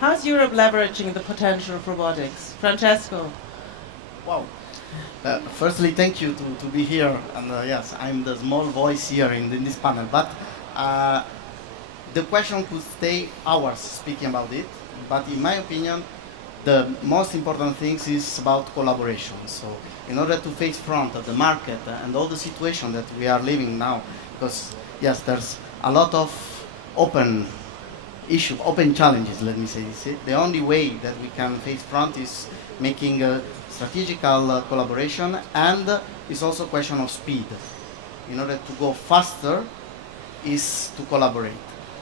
How's Europe leveraging the potential of robotics? Francesco. Wow. Firstly, thank you to be here. And yes, I'm the small voice here in this panel. But the question could stay hours speaking about it. But in my opinion, the most important thing is about collaboration. So in order to face front of the market and all the situation that we are living now, because yes, there's a lot of open issue, open challenges, let me say this. The only way that we can face front is making a strategical collaboration, and it's also a question of speed. In order to go faster is to collaborate.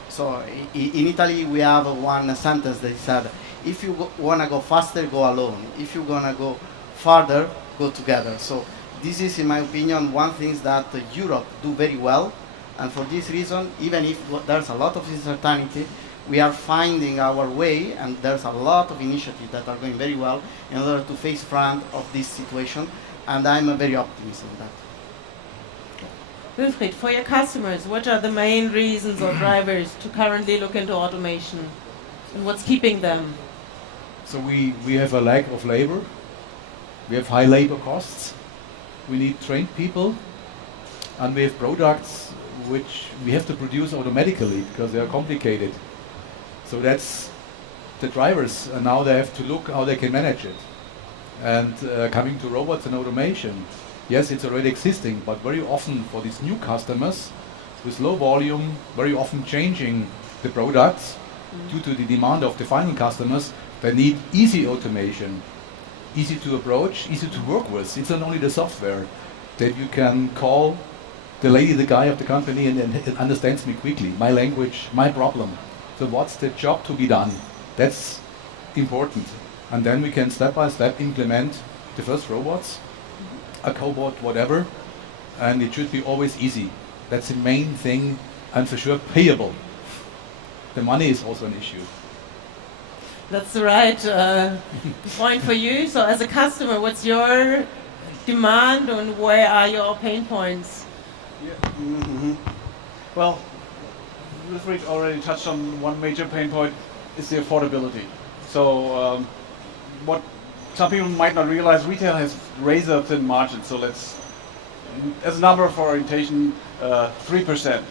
So in Italy we have one sentence that said, if you want to go faster, go alone. If you're going to go farther, go together. So this is, in my opinion, one thing that Europe do very well. And for this reason, even if there's a lot of uncertainty, we are finding our way, and there's a lot of initiatives that are going very well in order to face front of this situation. And I'm very optimistic on that. Wilfried, for your customers, what are the main reasons or drivers to currently look into automation? And what's keeping them? So we have a lack of labor. We have high labor costs. We need trained people. And we have products which we have to produce automatically because they are complicated. So that's the drivers. And now they have to look how they can manage it. And coming to robots and automation, yes, it's already existing, but very often for these new customers with low volume, very often changing the products due to the demand of the final customers, they need easy automation, easy to approach, easy to work with. It's not only the software that you can call the lady, the guy of the company, and it understands me quickly, my language, my problem. So what's the job to be done? That's important. And then we can step by step implement the first robots, a cobot, whatever, and it should be always easy. That's the main thing, and for sure payable. The money is also an issue. That's the right point for you. So as a customer, what's your demand and where are your pain points? Yeah. Mm-hmm. Well, Wilfried already touched on one major pain point, is the affordability. So what some people might not realize, retail has razor thin margins. So let's, as a number for orientation, 3%.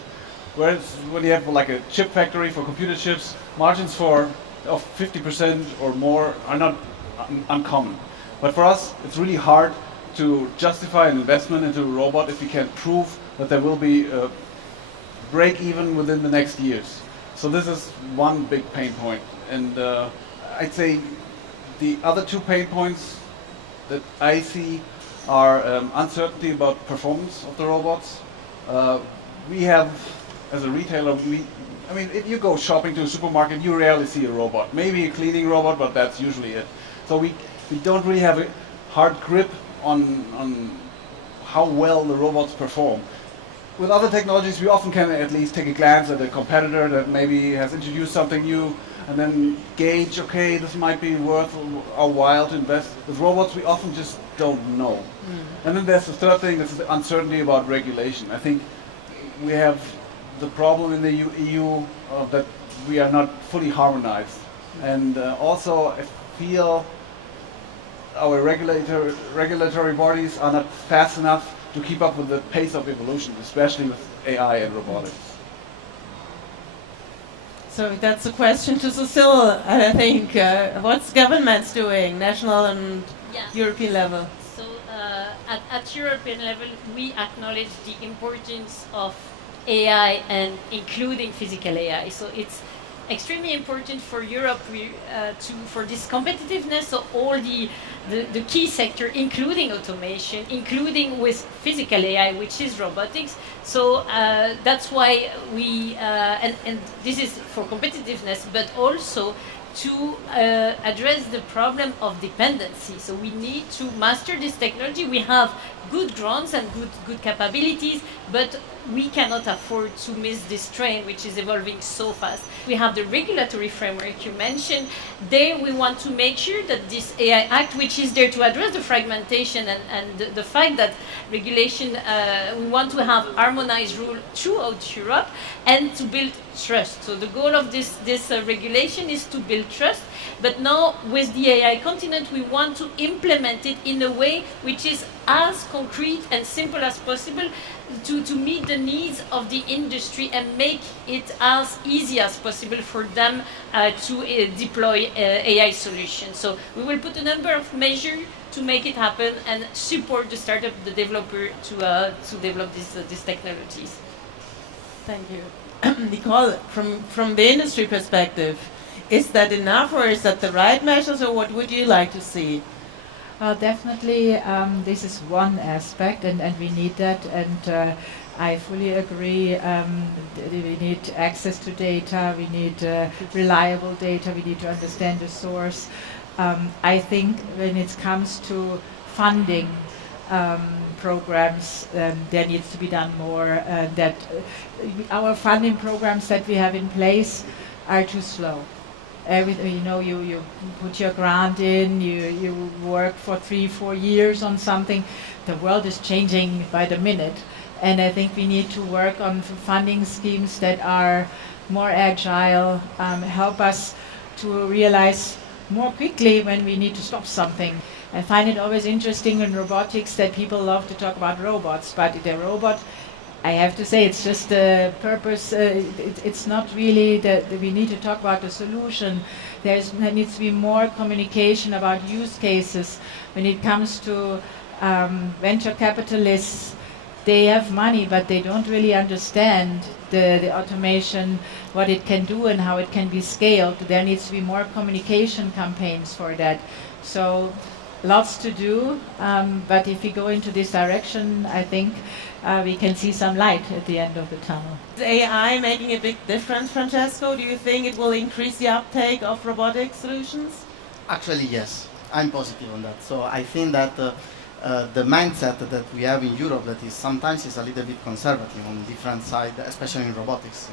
Whereas when you have like a chip factory for computer chips, margins of 50% or more are not uncommon. But for us, it's really hard to justify an investment into a robot if we can prove that there will be a break even within the next years. So this is one big pain point. And I'd say the other two pain points that I see are uncertainty about performance of the robots. We have, as a retailer, I mean, if you go shopping to a supermarket, you rarely see a robot. Maybe a cleaning robot, but that's usually it. So we don't really have a hard grip on how well the robots perform. With other technologies, we often can at least take a glance at a competitor that maybe has introduced something new and then gauge, okay, this might be worth our while to invest. With robots, we often just don't know. And then there's the third thing, this is the uncertainty about regulation. I think we have the problem in the EU that we are not fully harmonized. And also I feel our regulatory bodies are not fast enough to keep up with the pace of evolution, especially with AI and robotics. So that's a question to Cécile, I think. What's governments doing, national and European level? So at European level, we acknowledge the importance of AI and including physical AI. So it's extremely important for Europe for this competitiveness of all the key sector, including automation, including with physical AI, which is robotics. So that's why we, and this is for competitiveness, but also to address the problem of dependency. So we need to master this technology. We have good grounds and good capabilities, but we cannot afford to miss this train, which is evolving so fast. We have the regulatory framework you mentioned. There we want to make sure that this AI Act, which is there to address the fragmentation and the fact that regulation, we want to have harmonized rules throughout Europe and to build trust. So the goal of this regulation is to build trust, but now with the AI continent, we want to implement it in a way which is as concrete and simple as possible to meet the needs of the industry and make it as easy as possible for them to deploy AI solutions. So we will put a number of measures to make it happen and support the startup, the developer to develop these technologies. Thank you. Nicole, from the industry perspective, is that enough or is that the right measures, or what would you like to see? Definitely, this is one aspect, and we need that, and I fully agree. We need access to data, we need reliable data, we need to understand the source. I think when it comes to funding programs, there needs to be done more. That our funding programs that we have in place are too slow. You put your grant in, you work for 3-4 years on something. The world is changing by the minute, and I think we need to work on funding schemes that are more agile, help us to realize more quickly when we need to stop something. I find it always interesting in robotics that people love to talk about robots, but the robot, I have to say, it's just the purpose. It's not really that we need to talk about the solution. There needs to be more communication about use cases. When it comes to venture capitalists, they have money, but they don't really understand the automation, what it can do and how it can be scaled. There needs to be more communication campaigns for that. So lots to do, but if we go into this direction, I think we can see some light at the end of the tunnel. Is AI making a big difference, Francesco? Do you think it will increase the uptake of robotic solutions? Actually, yes. I'm positive on that. So I think that the mindset that we have in Europe, that is sometimes is a little bit conservative on different side, especially in robotics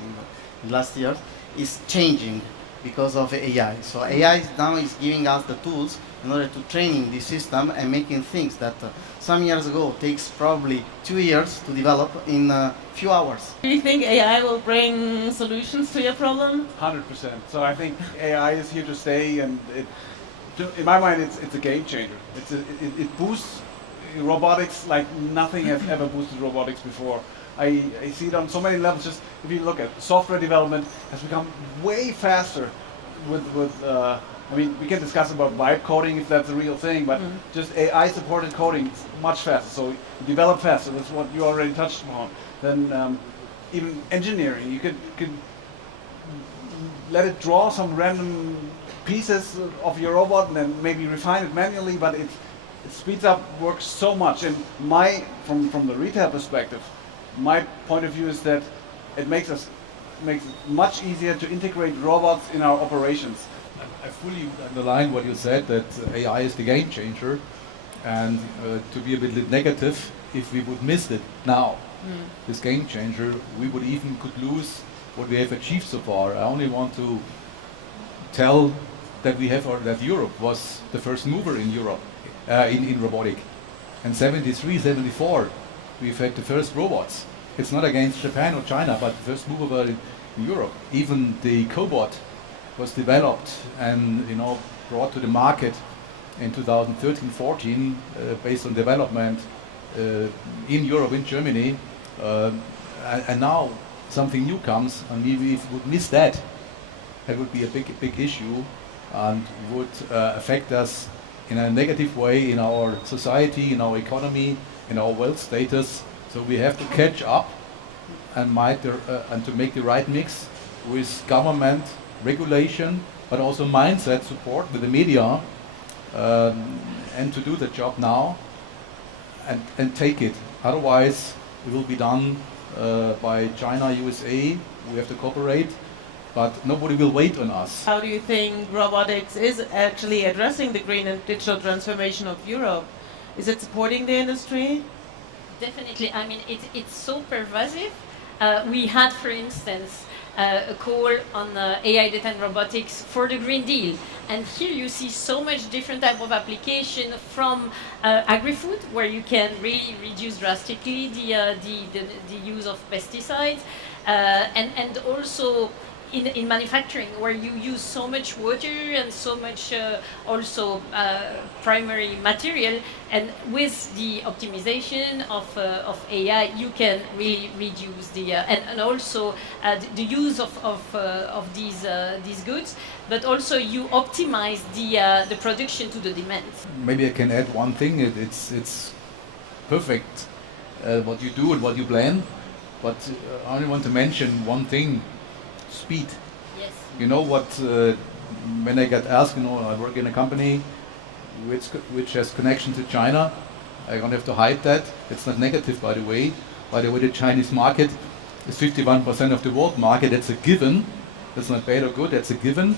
in last years, is changing because of AI. So AI now is giving us the tools in order to training the system and making things that some years ago takes probably 2 years to develop in a few hours. Do you think AI will bring solutions to your problem? 100%. So I think AI is here to stay, and in my mind, it's a game changer. It boosts robotics like nothing has ever boosted robotics before. I see it on so many levels. Just if you look at software development, has become way faster with I mean, we can discuss about vibe coding if that's a real thing, but just AI-supported coding is much faster. So you develop faster. That's what you already touched upon. Then even engineering, you could let it draw some random pieces of your robot and then maybe refine it manually, but it speeds up work so much. And from the retail perspective, my point of view is that it makes it much easier to integrate robots in our operations. I fully underline what you said, that AI is the game changer, and to be a bit negative, if we would miss it now, this game changer, we would even could lose what we have achieved so far. I only want to tell that that Europe was the first mover in Europe in robotic, and 73, 74, we've had the first robots. It's not against Japan or China, but the first mover were in Europe. Even the cobot was developed and brought to the market in 2013-14 based on development in Europe, in Germany, and now something new comes, and if we would miss that, that would be a big issue and would affect us in a negative way in our society, in our economy, in our wealth status. So we have to catch up and to make the right mix with government regulation, but also mindset support with the media, and to do the job now and take it. Otherwise, it will be done by China, USA. We have to cooperate, but nobody will wait on us. How do you think robotics is actually addressing the green and digital transformation of Europe? Is it supporting the industry? Definitely. I mean, it's so pervasive. We had, for instance, a call on AI data and robotics for the Green Deal. And here you see so much different type of application from agri-food, where you can really reduce drastically the use of pesticides, and also in manufacturing, where you use so much water and so much also primary material, and with the optimization of AI, you can really reduce the and also the use of these goods, but also you optimize the production to the demand. Maybe I can add one thing. It's perfect what you do and what you plan, but I only want to mention one thing. Speed. Yes. You know what? When I get asked, I work in a company which has connection to China. I don't have to hide that. It's not negative, by the way. By the way, the Chinese market is 51% of the world market. That's a given. That's not bad or good. That's a given,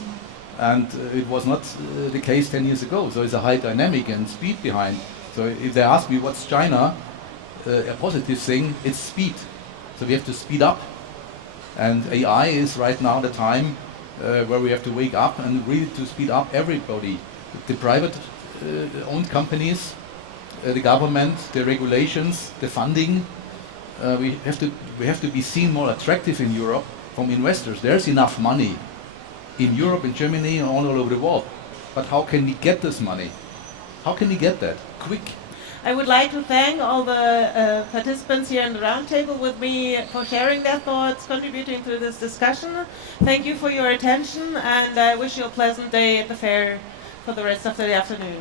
and it was not the case 10 years ago. So it's a high dynamic and speed behind. So if they ask me what's China, a positive thing, it's speed. So we have to speed up. And AI is right now the time where we have to wake up and really to speed up everybody. The private owned companies, the government, the regulations, the funding. We have to be seen more attractive in Europe from investors. There's enough money in Europe, in Germany, and all over the world. But how can we get this money? How can we get that? Quick. I would like to thank all the participants here in the roundtable with me for sharing their thoughts, contributing to this discussion. Thank you for your attention, and I wish you a pleasant day at the fair for the rest of the afternoon.